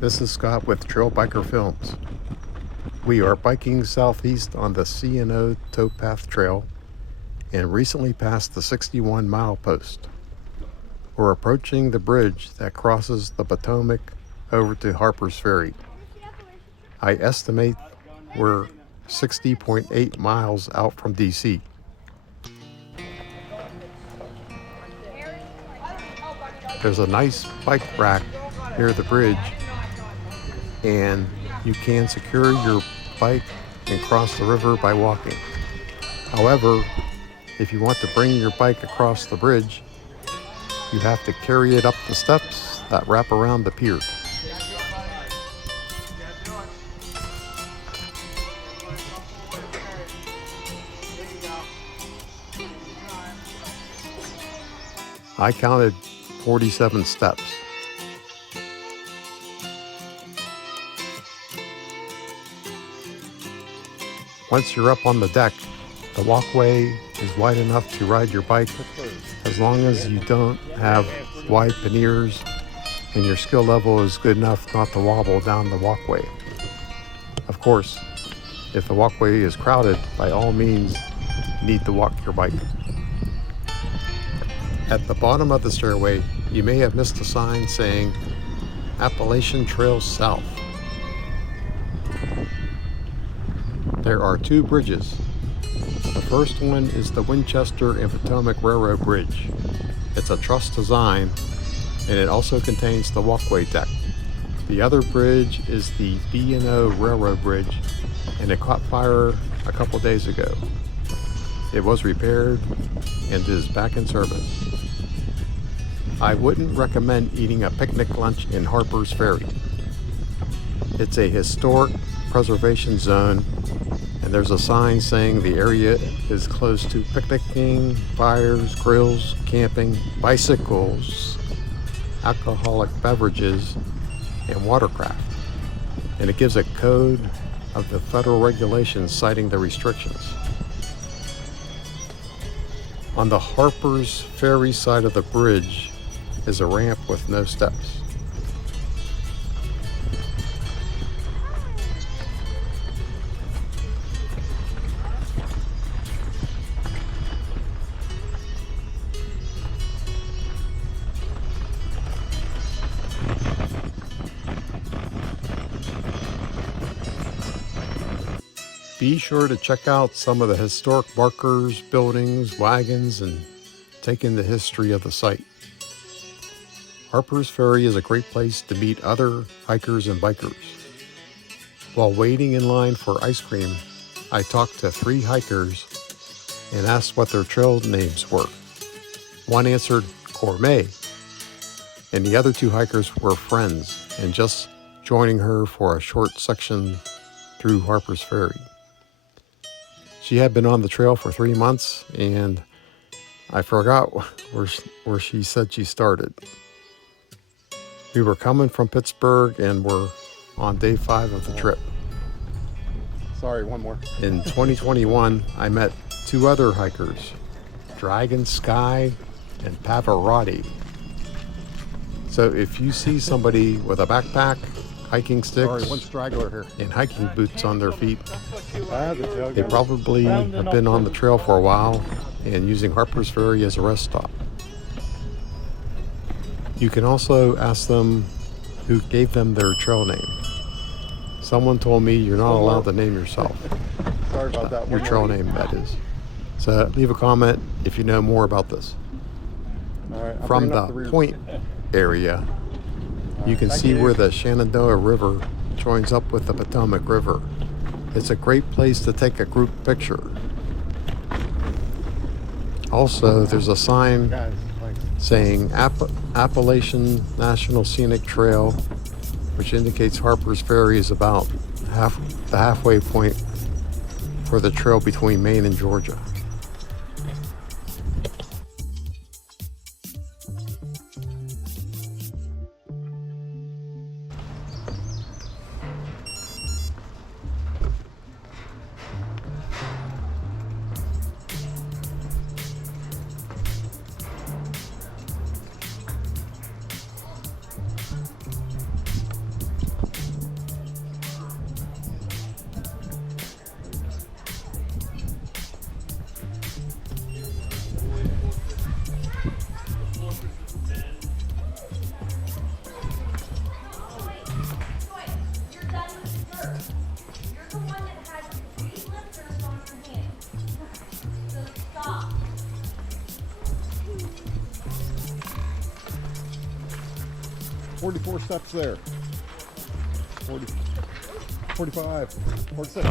This is Scott with Trail Biker Films. We are biking southeast on the C&O Towpath Trail and recently passed the 61 mile post. We're approaching the bridge that crosses the Potomac over to Harpers Ferry. I estimate we're 60.8 miles out from DC. There's a nice bike rack near the bridge, and you can secure your bike and cross the river by walking. However, if you want to bring your bike across the bridge, you have to carry it up the steps that wrap around the pier. I counted 47 steps. Once you're up on the deck, the walkway is wide enough to ride your bike as long as you don't have wide panniers and your skill level is good enough not to wobble down the walkway. Of course, if the walkway is crowded, by all means, you need to walk your bike. At the bottom of the stairway, you may have missed a sign saying Appalachian Trail South. There are two bridges. The first one is the Winchester and Potomac Railroad Bridge. It's a truss design, and it also contains the walkway deck. The other bridge is the C&O Railroad Bridge, and it caught fire a couple days ago. It was repaired and is back in service. I wouldn't recommend eating a picnic lunch in Harpers Ferry. It's a historic preservation zone, and there's a sign saying the area is close to picnicking, fires, grills, camping, bicycles, alcoholic beverages, and watercraft. And it gives a code of the federal regulations citing the restrictions. On the Harpers Ferry side of the bridge is a ramp with no steps. Be sure to check out some of the historic markers, buildings, wagons, and take in the history of the site. Harpers Ferry is a great place to meet other hikers and bikers. While waiting in line for ice cream, I talked to 3 hikers and asked what their trail names were. One answered Gourmet, and the other 2 hikers were friends and just joining her for a short section through Harpers Ferry. She had been on the trail for 3 months, and I forgot where she said she started. We were coming from Pittsburgh and we're on day 5 of the trip. Sorry, one more. In 2021, I met 2 other hikers, Dragon Sky and Pavarotti. So if you see somebody with a backpack, hiking sticks, one straggler here, and hiking boots on their feet, they they probably have been on the trail for a while and using Harpers Ferry as a rest stop. You can also ask them who gave them their trail name. Someone told me you're not allowed to name yourself. Sorry about that. Your trail name, that is. So leave a comment if you know more about this. All right, From the point area, you can see where the Shenandoah River joins up with the Potomac River. It's a great place to take a group picture. Also, there's a sign saying Appalachian National Scenic Trail, which indicates Harpers Ferry is about the halfway point for the trail between Maine and Georgia. 44 steps there. 40, 45, 46.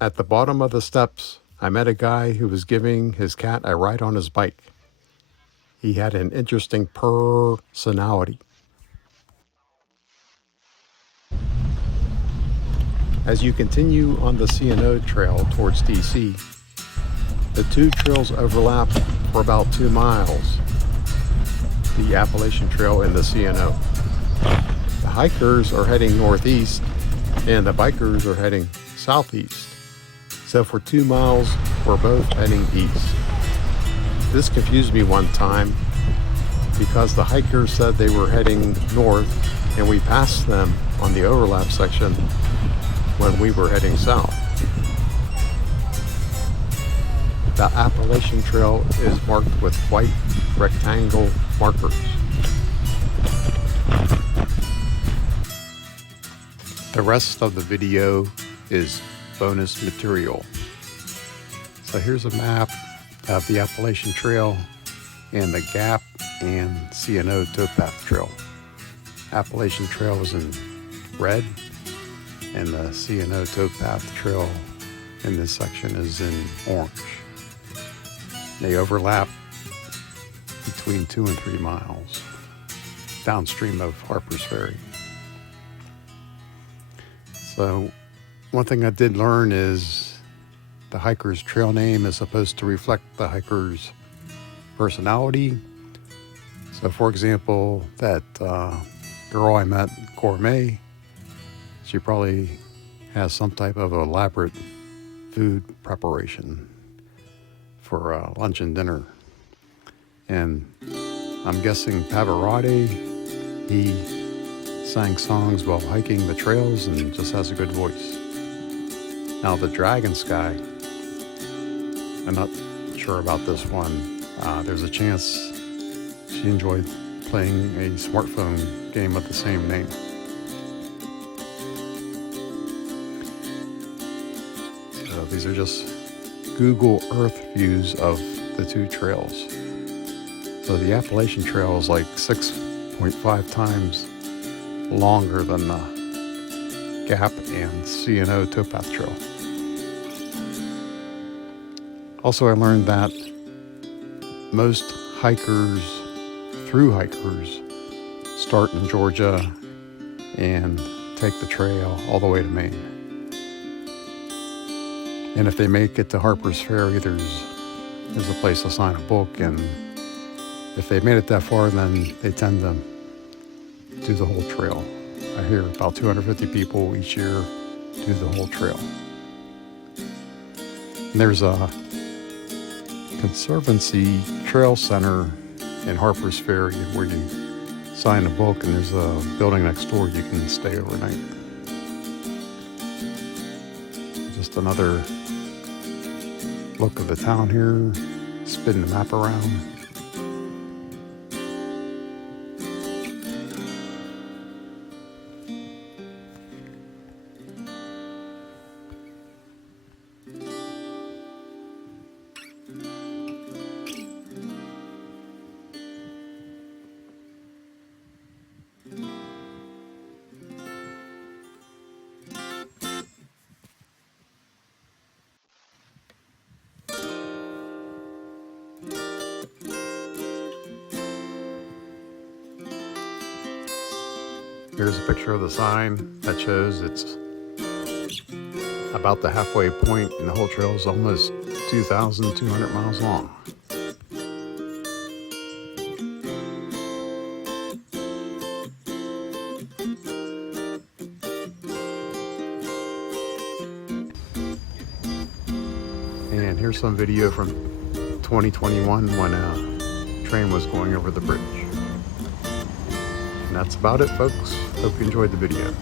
At the bottom of the steps, I met a guy who was giving his cat a ride on his bike. He had an interesting personality. As you continue on the C&O Trail towards DC, the two trails overlap for about 2 miles, the Appalachian Trail and the C&O. The hikers are heading northeast and the bikers are heading southeast. So for 2 miles, we're both heading east. This confused me one time because the hikers said they were heading north and we passed them on the overlap section when we were heading south. The Appalachian Trail is marked with white rectangle markers. The rest of the video is bonus material. So here's a map of the Appalachian Trail and the Gap and C&O Towpath Trail. Appalachian Trail is in red and the C&O Towpath Trail in this section is in orange. They overlap between 2 and 3 miles downstream of Harpers Ferry. So one thing I did learn is the hiker's trail name is supposed to reflect the hiker's personality. So for example, that girl I met, Gourmet, she probably has some type of elaborate food preparation for lunch and dinner. And I'm guessing Pavarotti, he sang songs while hiking the trails and just has a good voice. Now the Dragon Sky, I'm not sure about this one. There's a chance she enjoyed playing a smartphone game of the same name. So these are just Google Earth views of the two trails. So the Appalachian Trail is like 6.5 times longer than the Gap and C&O Towpath Trail. Also, I learned that most hikers, through hikers, start in Georgia and take the trail all the way to Maine. And if they make it to Harpers Ferry, there's a place to sign a book, and if they've made it that far, then they tend to do the whole trail. I hear about 250 people each year do the whole trail. And there's a Conservancy Trail Center in Harpers Ferry where you sign a book, and there's a building next door you can stay overnight. Just another look of the town here, spin the map around. Here's a picture of the sign that shows it's about the halfway point, and the whole trail is almost 2,200 miles long. And here's some video from 2021 when a train was going over the bridge. And that's about it, folks. Hope you enjoyed the video.